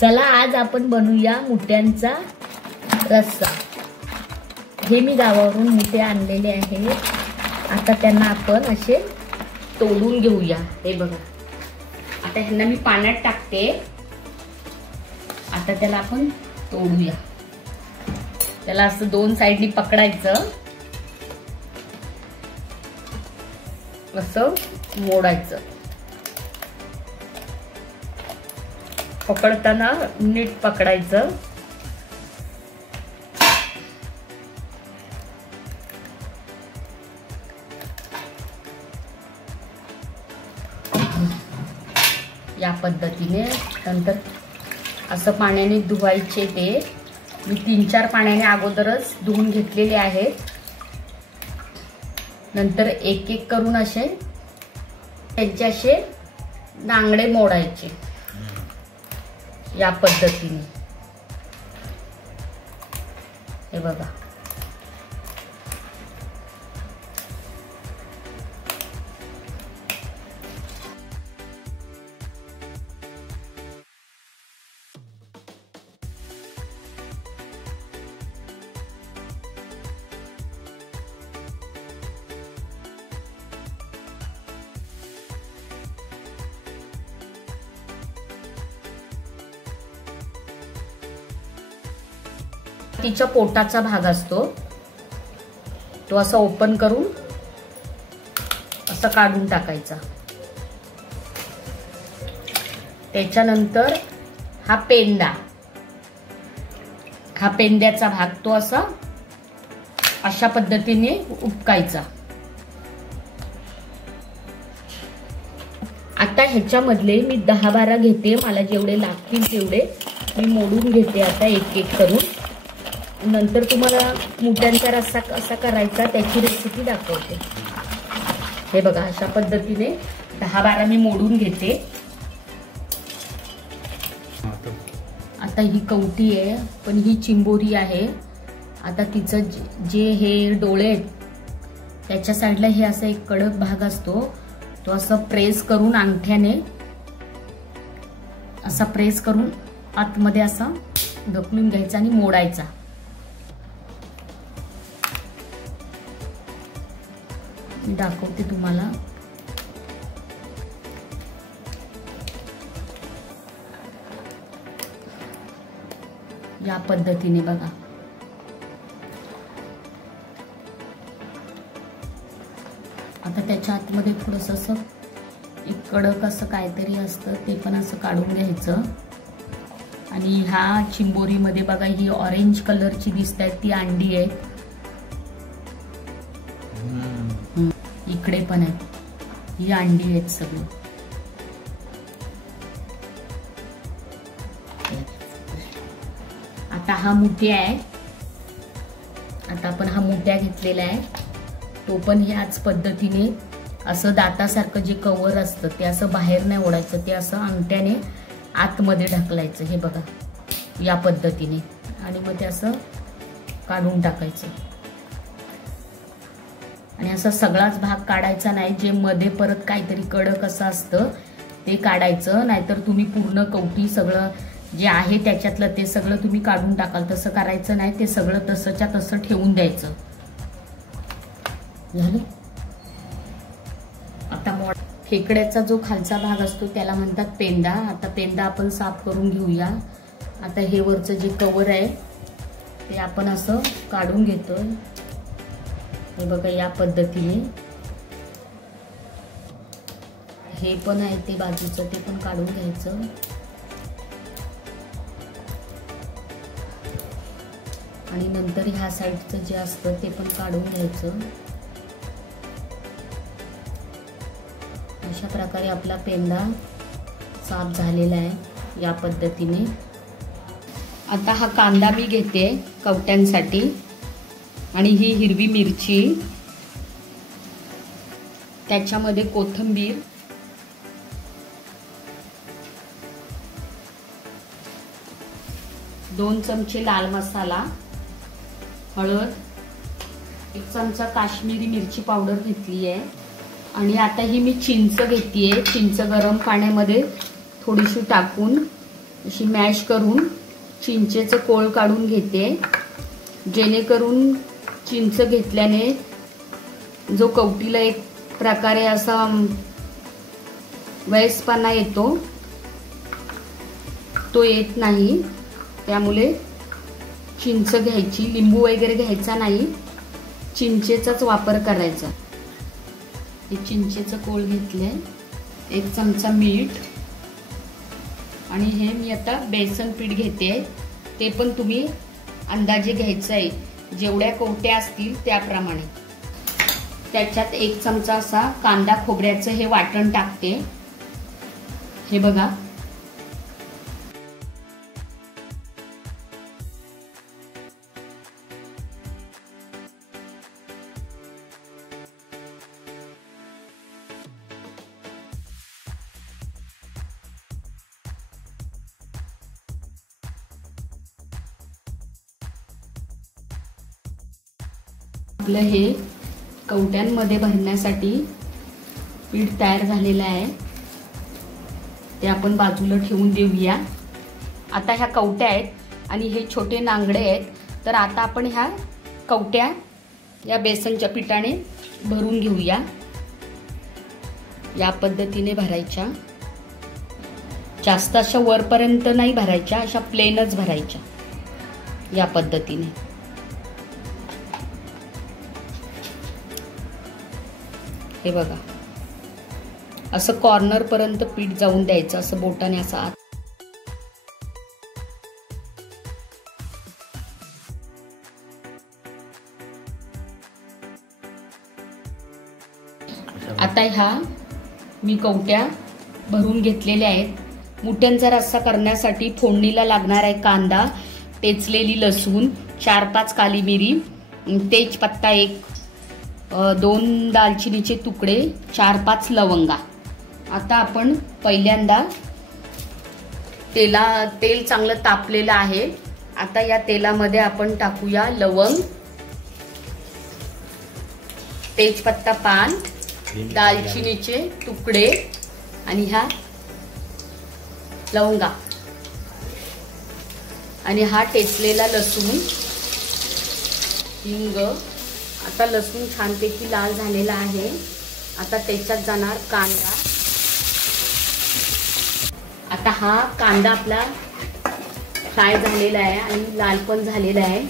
चला आज आपण बनवूया मुठ्यांचा रस्सा। हे मी गावावरून मुठे आणलेले आहेत। आता त्यांना आपण असे तोडून घेऊया। हे बघा, आता ह्यांना मी पाण्यात टाकते। आता त्याला आपण तोडूया। त्याला असं दोन साइडनी पकडायचं, असं मोडायचं। पकडताना नीट पकडायचं। या पद्धतीने नंतर असं पाण्याने धुवायचे। ते मी 3-4 पाण्याने अगोदरच धुवून घेतलेले आहेत। नंतर एक एक करून असे त्यांचे असे नांगडे मोडायचे या पद्धतीने। हे बघा, तिच्या पोटाचा भाग असतो तो असा ओपन करून असं काढून टाकायचा। त्याच्यानंतर हा पेंदा, हा पेंद्याचा भाग तो असा अशा पद्धतीने उपकायचा। आता ह्याच्यामधले मी 10-12 घेते, मला जेवढे लागतील तेवढे मी मोडून घेते आता एक एक करून। नंतर तुम्हाला मुठ्यांचा रस्सा कसा करायचा त्याची रेसिपी दाखवते। हे बघा, अशा पद्धतीने 10-12 मी मोडून घेते। आता ही कवटी आहे, पण ही चिंबोरी आहे। आता तिचं जे हे डोळे आहेत त्याच्या साईडला हे असं एक कडक भाग असतो, तो असं प्रेस करून अंगठ्याने असा प्रेस करून आतमध्ये असा ढकलून घ्यायचा आणि मोडायचा। मी दाखवते तुम्हाला। या पद्धतीने बघा। आता त्याच्या आतमध्ये थोडंसं असं एक कडक असं काहीतरी असतं, ते पण असं काढून घ्यायचं। आणि ह्या चिंबोरीमध्ये बघा, ही ऑरेंज कलरची दिसत आहे ती अंडी आहे। इकडे पण आहे, ही अंडी आहेत सगळी। आता हा मुठ्या आहे। आता आपण हा मुठ्या घेतलेला आहे, तो पण ह्याच पद्धतीने असं दातासारखं जे कवर असतं ते असं बाहेर नाही ओढायचं, ते असं अंगठ्याने आतमध्ये ढकलायचं। हे बघा, या पद्धतीने। आणि मग ते असं काढून टाकायचं। आणि असा सगळाच भाग काढायचा नाही, जे मध्ये परत काहीतरी कडक असं असतं ते काढायचं। नाहीतर तुम्ही पूर्ण कवटी सगळं जे आहे त्याच्यातलं ते सगळं तुम्ही काढून टाकाल। तसं करायचं नाही, ते सगळं तसंच्या तसं ठेवून द्यायचं। झालं? आता खेकड्याचा जो खालचा भाग असतो त्याला म्हणतात पेंदा। आता पेंदा आपण साफ करून घेऊया। आता हे वरचं जे कवर आहे ते आपण असं काढून घेतोय। हे बघा, या पद्धतीने। हे पण आहे ते बाजूचं, ते पण काढून घ्यायचं। आणि नंतर ह्या साईडचं जे असतं ते पण काढून घ्यायचं। अशा प्रकारे आपला पेंदा साफ झालेला आहे या पद्धतीने। आता हा कांदा मी घेते कवट्यांसाठी, आणि ही हिरवी मिरची, त्याच्यामध्ये कोथिंबीर, दोन चमचे लाल मसाला, हळद, 1 चमचा काश्मीरी मिरची पावडर घेतली आहे। आणि आता ही मी चिंच घेतलीये। चिंच गरम पाण्यामध्ये थोडीशी टाकून अशी मॅश करून चिंचेचं कोळ काढून घेते, जेणेकरून चिंच घेतल्याने जो कवटीला एक प्रकारे असा वयस्पणा येतो तो येत नाही. त्यामुळे चिंच घ्यायची, लिंबू वगैरे घ्यायचा नाही, चिंचेचाच वापर करायचा. हे चिंचेचं कोळ घेतलंय, 1 चमचा मीठ आणि हे मी आता बेसन पीठ घेते. ते पण तुम्ही अंदाजे घ्यायचं आहे, जेवढ्या कवट्या असतील त्याप्रमाणे. त्याच्यात 1 चमचा असा कांदा खोबऱ्याचं हे वाटण टाकते. हे बघा, आपलं हे कवट्यांमध्ये भरण्यासाठी पीठ तयार झालेलं आहे. ते आपण बाजूला ठेवून देऊया. आता ह्या कवट्या आहेत आणि हे छोटे नांगडे आहेत. तर आता आपण ह्या कवट्या या बेसनच्या पिठाने भरून घेऊया. या पद्धतीने भरायच्या, जास्त अशा वरपर्यंत नाही भरायच्या, अशा प्लेनच भरायच्या या पद्धतीने. हे बघा, असं कॉर्नर पर्यंत पीठ जाऊन द्यायचं, असं बोटाने असं आत. आता ह्या मी कवट्या भरून घेतलेल्या आहेत. मुठ्यांचा रस्सा करण्यासाठी फोडणीला लागणार आहे कांदा, टेचलेली लसूण, 4-5 काली मिरी, तेजपत्ता 1, 2 दालचिनीचे तुकडे, 4-5 लवंगा. आता आपण पहिल्यांदा तेल चांगलं तापलेलं आहे. आता या तेलामध्ये आपण टाकूया लवंग, तेजपत्ता पान, दालचिनीचे तुकडे आणि ह्या लवंगा आणि हा टेचलेला लसूण, हिंग. आता लसूण छानपैकी लाल झालेला आहे. आता त्याच्यात जाणार कांदा. आता हा कांदा आपला फ्राय झालेला आहे आणि लाल पण झालेला आहे.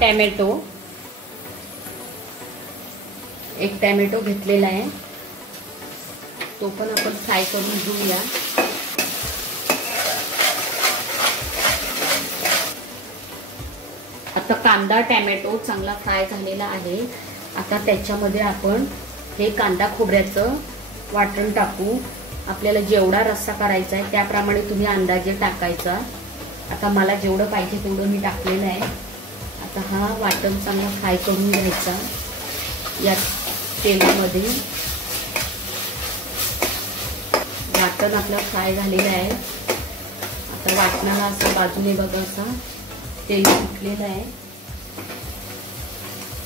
टॅमॅटो, 1 टॅमॅटो घेतलेला आहे, तो पण आपण फ्राय करून घेऊया. आता कांदा टॅमॅटो चांगला फ्राय झालेला आहे. आता त्याच्यामध्ये आपण हे कांदा खोबऱ्याचं वाटण टाकू. आपल्याला जेवढा रस्सा करायचा आहे त्याप्रमाणे तुम्ही अंदाजे टाकायचा. आता मला जेवढं पाहिजे तेवढं मी टाकलेलं आहे. आता हा वाटण चांगला फ्राय करून घ्यायचा या तेलामध्ये. वाटण आपलं फ्राय झालेलं आहे. आता वाटणाला असं बाजूने बघा असा तेल सुटलेलं आहे.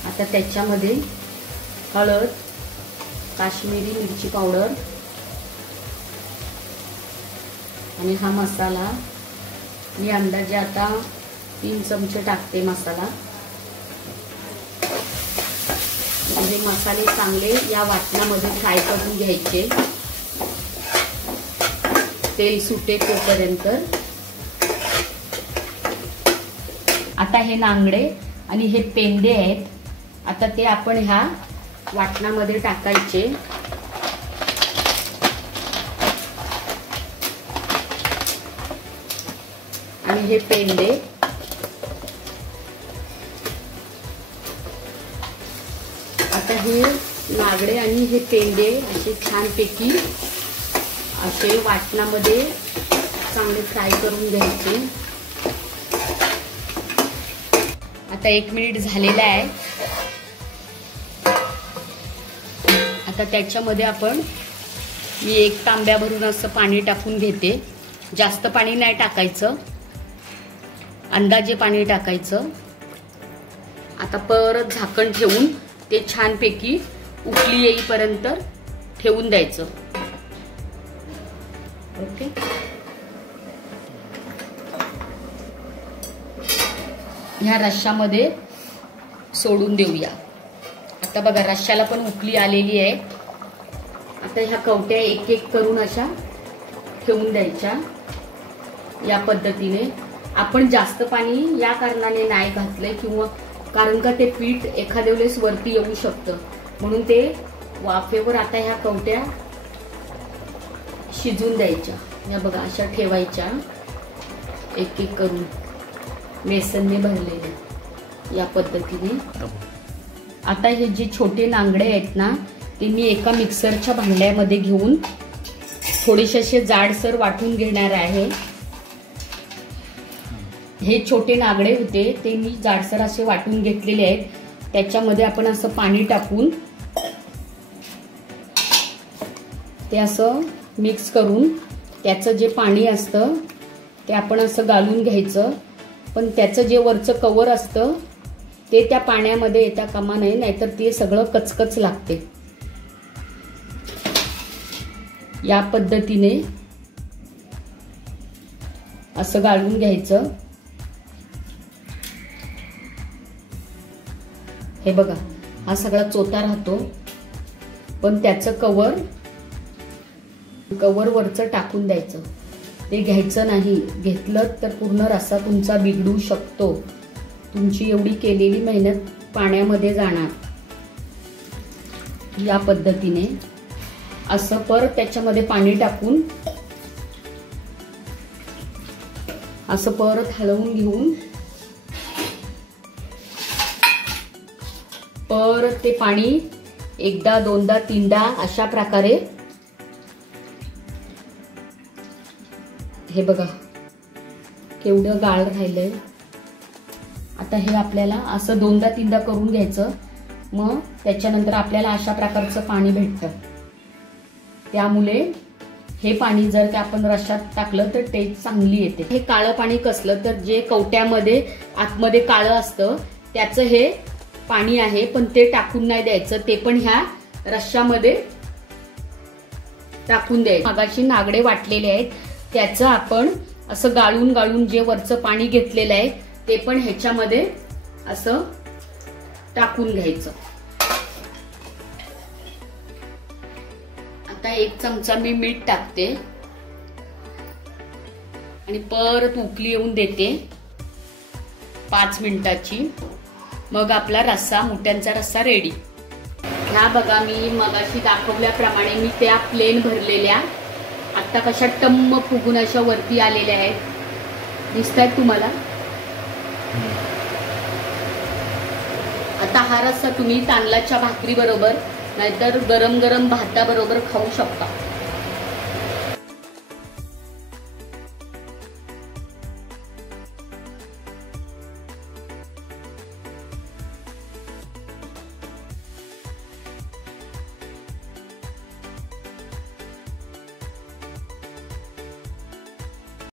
आता त्याच्यामध्ये हळद, काश्मीरी मिरची पावडर आणि हा मसाला मी अंदाजे आता 3 चमचे टाकते मसाला. म्हणजे मसाले चांगले या वाटणामध्ये फ्राय करून घ्यायचे, तेल सुटे तोपर्यंत. आता हे नांगडे आणि हे पेंदे आहेत. आता ते आपण ह्या वाटणामध्ये टाकायचे. आणि हे पेंदे आता हे नागडे आणि हे पेंदे असे छानपैकी असे वाटणामध्ये चांगले फ्राय करून घ्यायचे. आता 1 मिनिट झालेला आहे. आता त्याच्यामध्ये आपण मी 1 तांब्या भरून असं पाणी टाकून घेते. जास्त पाणी नाही टाकायचं, अंदाजे पाणी टाकायचं. आता परत झाकण ठेवून ते छानपैकी उकळी येईपर्यंत ठेवून द्यायचं. ओके. ह्या रश्श्यामध्ये सोडून देऊया। आता बघा रश्श्याला पण उकळी आलेली आहे। आता ह्या कवट्या एक एक करून अशा ठेवून द्यायच्या। या पद्धतीने आपण जास्त पाणी या कारणाने नाही घातलंय, किंवा कारण का ते पीठ एखाद्या वेळेस वरती येऊ शकतं, म्हणून ते वाफेवर आता ह्या कवट्या शिजून द्यायच्या। या बघा अशा ठेवायच्या एक एक करून बेसनने भरलेले या पद्धतीने। आता हे जे छोटे नांगडे आहेत ना, ते मी एका मिक्सरच्या भांड्यामध्ये घेऊन थोडेसे असे जाडसर वाटून घेणार आहे। हे छोटे नागडे होते ते मी जाडसर असे वाटून घेतलेले आहेत। त्याच्यामध्ये आपण असं पाणी टाकून ते असं मिक्स करून त्याचं जे पाणी असतं ते आपण असं घालून घ्यायचं, पण त्याचं जे वरचं कवर असतं ते त्या पाण्यामध्ये येता कामा नये, नाहीतर ते सगळं कचकच लागते। या पद्धतीने असं घालून घ्यायचं। हे बघा हा सगळा चोथा राहतो, पण त्याचं कवर वरचं टाकून द्यायचं, ते घ्यायचं नाही। घेतलं तर पूर्ण रस्सा तुमचा बिघडू शकतो, तुमची एवढी केलेली मेहनत पाण्यामध्ये जाणार। या पद्धतीने असं परत त्याच्यामध्ये पाणी टाकून असं परत हलवून घेऊन परत ते पाणी एकदा दोनदा तीनदा अशा प्रकारे, हे बघा केवढं गाळ राहिलंय। आता हे आपल्याला असं दोनदा तीनदा करून घ्यायचं, मग त्याच्यानंतर आपल्याला अशा प्रकारचं पाणी भेटतं। त्यामुळे हे पाणी जर का आपण रश्श्यात टाकलं तर टेस्ट चांगली येते। हे काळं पाणी कसलं तर जे कवट्यामध्ये आतमध्ये काळं असतं त्याचं हे पाणी आहे, पण ते टाकून नाही द्यायचं, ते पण ह्या रश्श्यामध्ये टाकून द्यायचं। मगाशी नागडे वाटलेले आहेत त्याचं आपण असं गाळून गाळून जे वरचं पाणी घेतलेलं आहे ते पण ह्याच्यामध्ये असं टाकून घ्यायचं। आता एक चमचा मी मीठ टाकते आणि परत उकळी येऊन देते 5 मिनिटाची, मग आपला रस्सा मुठ्यांचा रस्सा रेडी। ह्या बघा मी मगाशी दाखवल्याप्रमाणे मी त्या प्लेन भरलेल्या आता कशा टम्म फुगून अशा वरती आलेल्या आहेत, दिसतायत तुम्हाला। आता हा रस्सा तुम्ही तांदळाच्या भाकरी बरोबर नाहीतर गरम गरम भाता बरोबर खाऊ शकता।